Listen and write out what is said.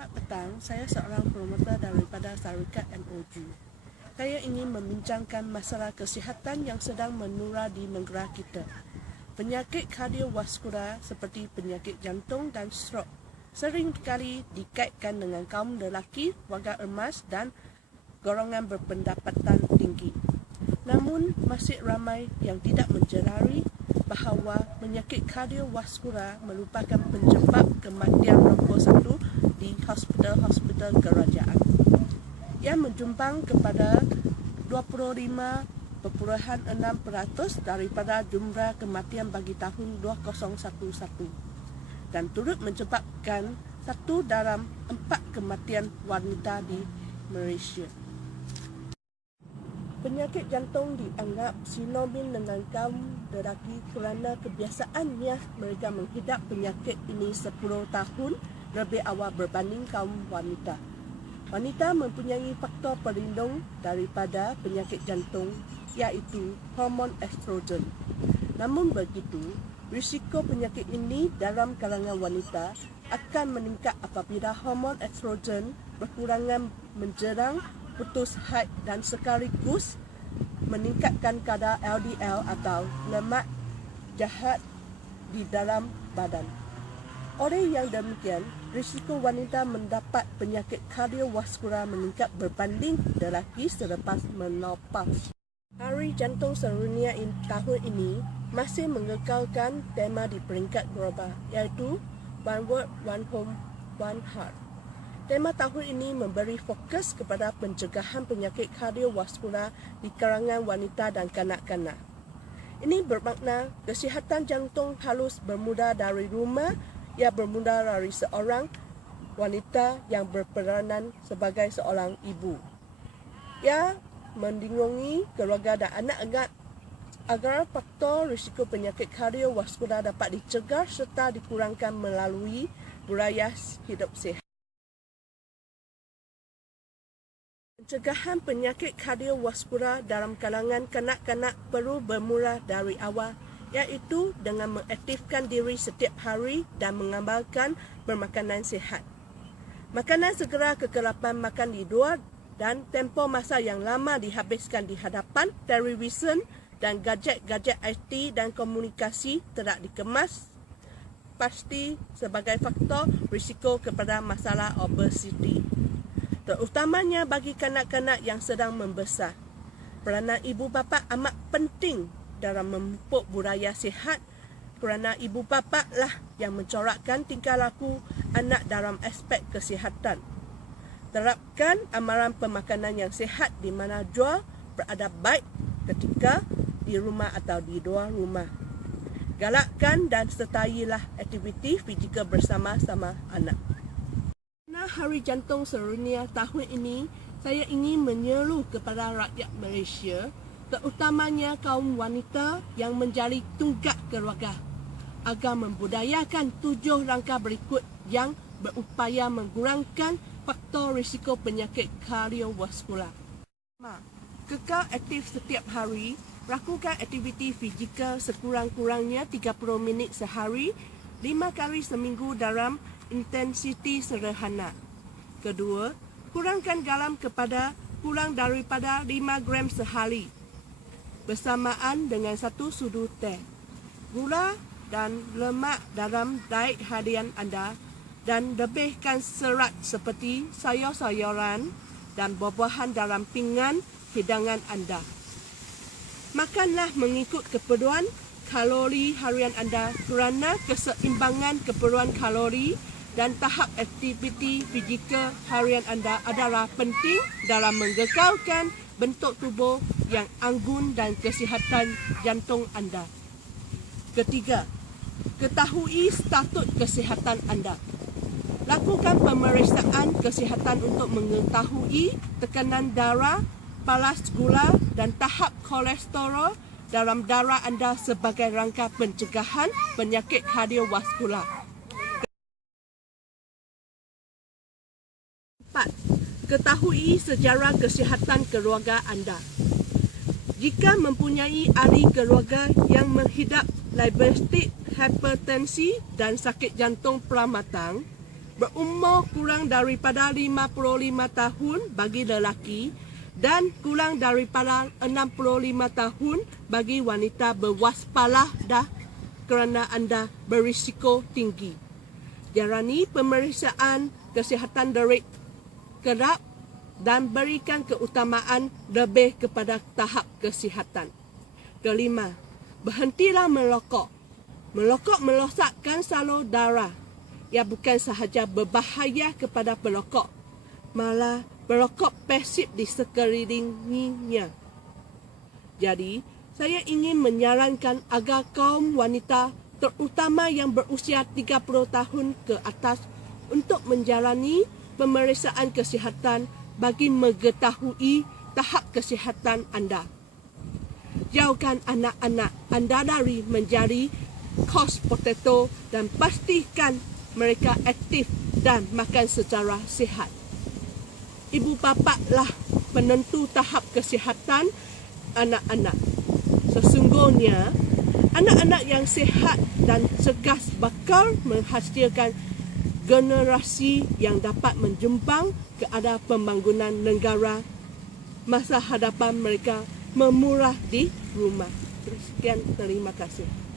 Selamat petang, saya seorang promotor daripada Syarikat MOG. Saya ingin membincangkan masalah kesihatan yang sedang menura di negara kita. Penyakit kardiovaskular seperti penyakit jantung dan strok sering kali dikaitkan dengan kaum lelaki, warga emas dan golongan berpendapatan tinggi. Namun, masih ramai yang tidak menjedari bahawa penyakit kardiovaskular merupakan penyebab kematian nombor 1 di hospital-hospital kerajaan, yang menjumbang kepada 25.6% daripada jumlah kematian bagi tahun 2011 dan turut menyebabkan 1 dalam 4 kematian wanita di Malaysia. Penyakit jantung dianggap sinonim dengan kaum lelaki kerana kebiasaannya mereka menghidap penyakit ini 10 tahun lebih awal berbanding kaum wanita. Wanita mempunyai faktor pelindung daripada penyakit jantung, iaitu hormon estrogen. Namun begitu, risiko penyakit ini dalam kalangan wanita akan meningkat apabila hormon estrogen berkurangan menjelang putus haid dan sekaligus meningkatkan kadar LDL atau lemak jahat di dalam badan. Oleh yang demikian, risiko wanita mendapat penyakit kardiovaskular meningkat berbanding lelaki selepas menopause. Hari Jantung Sedunia tahun ini masih mengekalkan tema di peringkat global, iaitu One World, One Home, One Heart. Tema tahun ini memberi fokus kepada pencegahan penyakit kardiovaskular di kalangan wanita dan kanak-kanak. Ini bermakna kesihatan jantung harus bermula dari rumah, ia bermula dari seorang wanita yang berperanan sebagai seorang ibu. Ia melindungi keluarga dan anak-anak agar faktor risiko penyakit kardiovaskular dapat dicegah serta dikurangkan melalui budaya hidup sihat. Pencegahan penyakit kardiovaskular dalam kalangan kanak-kanak perlu bermula dari awal, iaitu dengan mengaktifkan diri setiap hari dan mengamalkan bermakanan sihat. Makanan segera kegelapan makan di luar dan tempoh masa yang lama dihabiskan di hadapan televisi dan gadget-gadget IT dan komunikasi tidak dikemas pasti sebagai faktor risiko kepada masalah obesiti, terutamanya bagi kanak-kanak yang sedang membesar. Peranan ibu bapa amat penting dalam memupuk budaya sihat kerana ibu bapa lah yang mencorakkan tingkah laku anak dalam aspek kesihatan. Terapkan amalan pemakanan yang sihat di mana jua beradab baik ketika di rumah atau di luar rumah. Galakkan dan sertailah aktiviti fizikal bersama-sama anak. Hari Jantung Sedunia tahun ini, saya ingin menyeru kepada rakyat Malaysia, terutamanya kaum wanita yang menjadi tunggak keluarga, agar membudayakan 7 langkah berikut yang berupaya mengurangkan faktor risiko penyakit kardiovaskular. Kekal aktif setiap hari, lakukan aktiviti fizikal sekurang-kurangnya 30 minit sehari, 5 kali seminggu dalam intensiti sederhana. Kedua, kurangkan garam kepada kurang daripada 5 gram sehari, bersamaan dengan 1 sudu teh. Gula dan lemak dalam diet harian anda dan lebihkan serat seperti sayur-sayuran dan buah-buahan dalam pinggan hidangan anda. Makanlah mengikut keperluan kalori harian anda kerana keseimbangan keperluan kalori dan tahap aktiviti fizikal harian anda adalah penting dalam mengekalkan bentuk tubuh yang anggun dan kesihatan jantung anda. Ketiga, ketahui status kesihatan anda. Lakukan pemeriksaan kesihatan untuk mengetahui tekanan darah, paras gula dan tahap kolesterol dalam darah anda sebagai rangka pencegahan penyakit kardiovaskular. 4. Ketahui sejarah kesihatan keluarga anda. Jika mempunyai ahli keluarga yang menghidap diabetes, hipertensi dan sakit jantung pramatang, berumur kurang daripada 55 tahun bagi lelaki dan kurang daripada 65 tahun bagi wanita. Berwaspadahlah kerana anda berisiko tinggi. Jalani pemeriksaan kesihatan dari kerap dan berikan keutamaan lebih kepada tahap kesihatan. Kelima, berhentilah merokok. Merokok merosakkan salur darah. Ia bukan sahaja berbahaya kepada perokok, malah perokok pasif di sekelilingnya. Jadi, saya ingin menyarankan agar kaum wanita, terutama yang berusia 30 tahun ke atas, untuk menjalani pemeriksaan kesihatan bagi mengetahui tahap kesihatan anda. Jauhkan anak-anak anda dari menjadi couch potato dan pastikan mereka aktif dan makan secara sihat. Ibu bapaklah penentu tahap kesihatan anak-anak. Sesungguhnya, anak-anak yang sihat dan cergas bakal menghasilkan generasi yang dapat menjumbang ke arah pembangunan negara masa hadapan mereka memurah di rumah. Sekian, terima kasih.